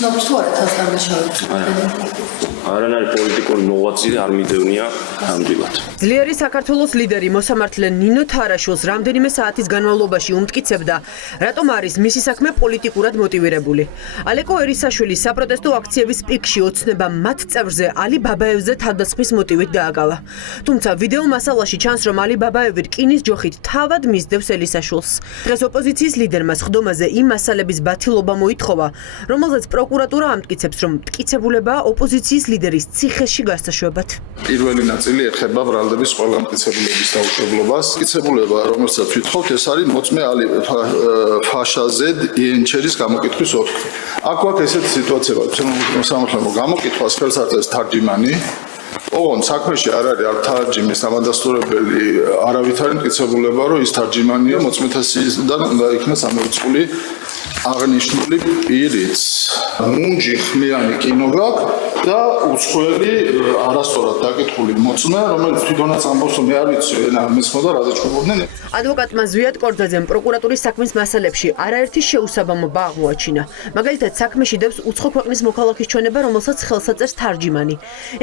ცნობს თუ არა თავს დამნაშავედ? არანაირი პოლიტიკური მოღვაწე არ მიდევნია ნამდვილად. ძლიერი საქართველოს ლიდერი მოსამართლე ნინო თარაშვილს რამდენიმე საათის განმავლობაში უმტკიცებდა, რატომ არის მისი საქმე პოლიტიკურად მოტივირებული. ალეკო ერისაშვილის საპროტესტო აქციების პიკში ოცნება მათ წევრზე ალი ბაბაევზე თავდასხმის მოტივით დააკავა. თუმცა ვიდეო მასალაში ჩანს, რომ ალი ბაბაევი რკინის ჯოხით თავად მისდევს ერისაშვილს. დღეს ოპოზიციის ლიდერმა სხდომაზე იმ მასალების ბათილობა მოითხოვა, რომელზეც პროკურატურა ამტკიცებს, რომ მტკიცებულებაა ოპოზიციის ლიდერის ციხეში გასაშვებად. პირველი ნაწილი ეხება ბრალდების ყველა მტკიცებულების დაუშვებლობას. მტკიცებულება, რომელსაც ვითხოვთ, ეს არის მოწმე ალი ფაშაზედ იენჩერის გამოკითხვის ორთქლი. აქ გვაქვს ესეთი სიტუაცია, რომ სამართლებრივ გამოკითხვას ხელს არ წერს თარჯიმანი. ოღონდ საქმეში არ არის არ თარჯიმის ამადასტურებელი არავითარი მტკიცებულება, რომ ის თარჯიმანია მოწმეთა სიიდან უნდა იქნას ამორიცხული აღნიშნული პირიც. მუნჯი ხმიანი კინო გაქვს და უცხოელი არასწორად დაკითხული მოწმე, რომელიც თვითონაც ამბობს, რომ მე არ ვიცი, ენა მესმოდა რა დაჭრობდნენ. ადვოკატმა ზვიად კორძაძემ პროკურატურის საქმის მასალებში არაერთი შეუსაბამობა აღმოაჩინა. მაგალითად, საქმეში დევს უცხო ქვეყნის მოქალაქის ჩვენება, რომელსაც ხელს აწერს თარჯიმანი.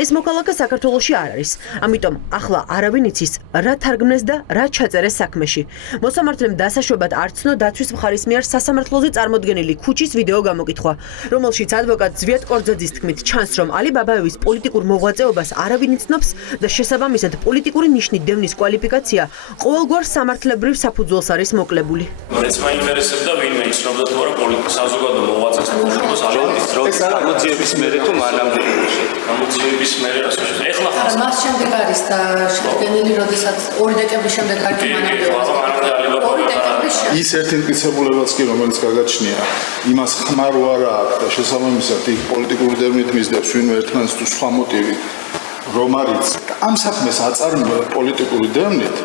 ეს მოქალაქე საქართველოში არ არის. ამიტომ ახლა არავინ იცის, რა თარგმნეს და რა ჩაწერეს საქმეში. მოსამართლემ დასაშვებად არ ცნო დაცვის მხარის მიერ სასამართლოზე წარმოდგენილი ქუჩის ვიდეო გამოკითხვა, რომელშიც ადვოკატ ზვიად კორძაძის თქმით ჩანს, რომ ალი ბაბაევის პოლიტიკურ მოღვაწეობას არავინ იცნობს და შესაბამისად პოლიტიკური ნიშნით დევნის კვალიფიკაცია ყოველგვარ სამართლებრივ საფუძველს არის მოკლებული. მეც მაინტერესებდა ვინმე იცნობდა თუ არა პოლიტიკურ საზოგადო მოღვაწეს მოშობას ეს გამოძიების მერე თუ მანამდე გამოძიების მერე ასე ეხლა მას შემდეგ არის და შედგენილი, როდესაც 2 დეკემბრის შემდეგ არ ის ერთი მტკიცებულებაც კი, რომელიც გაგაჩნია, იმას ხმარო არა აქვს და შესაბამისად იქ პოლიტიკური დევნით მისდევს ვინმე ერთმანეთს თუ სხვა მოტივი, რომ არის ამ საქმეს აწარმოებს პოლიტიკური დევნით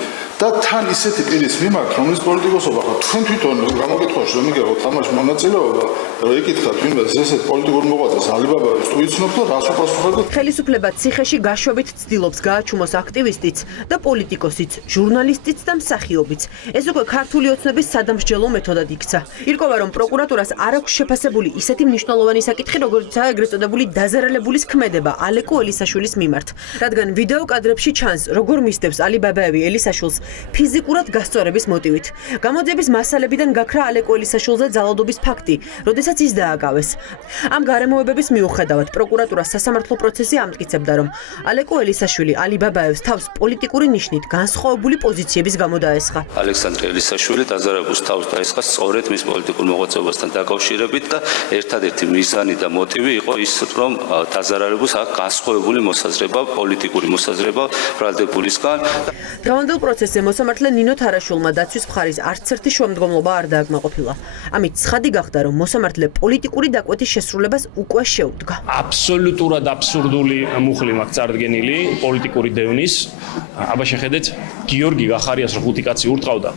და თან ისეთი პირის მიმართ, რომელიც პოლიტიკოსობა ხო თქვენ თვითონ გამოკითხვაში რომ იგებოთ თამაში მონაწილეობა, რომ ეკითხათ ვინმე ესეთ პოლიტიკურ მოღვაწეს ალი ბაბაევს თუ იცნობთ და რას უპასუხებთ. ხელისუფლება ციხეში გაშვებით ცდილობს გააჩუმოს აქტივისტიც და პოლიტიკოსიც, ჟურნალისტიც და მსახიობიც. ეს უკვე ქართული ოცნების სადამსჯელო მეთოდად იქცა. ირკვევა, რომ პროკურატურას არ აქვს შეფასებული ისეთი მნიშვნელოვანი საკითხი, როგორიცაა ეგრეთ წოდებული დაზარალებულის ქმედება ალეკო ელისაშვილის მიმართ, რადგან ვიდეო კადრებში ჩანს, როგორ მისდევს ალი ბაბაევი ელისაშვილს ფიზიკურად გასწორების მოტივით. გამოძიების მასალებიდან გაქრა ალეკო ელისაშვილზე ძალადობის ფაქტი, როდესაც ის დააკავეს. ამ გარემოებების მიუხედავად პროკურატურას სასამართლო პროცესი ამტკიცებდა, რომ ალეკო ელისაშვილი ალი ბაბაევს თავს პოლიტიკური ნიშნით განსხვავებული პოზიციების გამო დაესხა. ალექსანდრე ელისაშვილი დაზარალების თავს დაესხა სწორედ მის პოლიტიკურ მოღვაწეობასთან დაკავშირებით და ერთადერთი მიზანი და მოტივი იყო ის, რომ დაზარალების აქ განსხვავებული მოსაზრება, პოლიტიკური მოსაზრება ბრალდებულისგან. დღევანდელ პროცესზე მოსამართლე ნინო თარაშვილმა დაცვის მხარის არც ერთი შუამდგომლობა არ დააკმაყოფილა. ამით ცხადი გახდა, რომ მოსამართლე პოლიტიკური დაკვეთის შესრულებას უკვე შეუდგა. აბსოლუტურად აბსურდული მუხლი მაქვს წარდგენილი პოლიტიკური დევნის. აბა შეხედეთ, გიორგი გახარიას რო 5 კაცი ურტყავდა.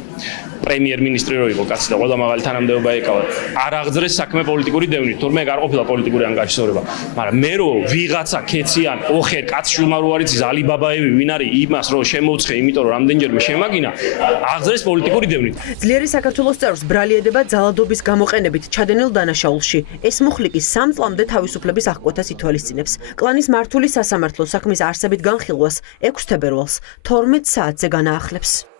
პრემიერ-მინისტრი რო იყო კაცი და ყველა მაღალი თანამდებობა ეკავა. არ აღძრეს საქმე პოლიტიკური დევნით, თორმე არ ყოფილა პოლიტიკური ანგარიშსორება. მაგრამ მე რო ვიღაცა ქეციან, ოხერ კაცშვილმა რო არის ალი ბაბაევი, ვინ არის იმას რო შემოუცხე, იმიტომ რომ რამდენჯერმე შემაგინა, აღძრეს პოლიტიკური დევნით. ძლიერი საქართველოს წევრს ბრალი ედება ძალადობის გამოყენებით ჩადენილ დანაშაულში. ეს მუხლი კი 3 წლამდე თავისუფლების აღკვეთას ითვალისწინებს. კლანის მართული სასამართლო საქმის არსებით განხილვას 6 თებერვალს 12 საათზე განაახლებს.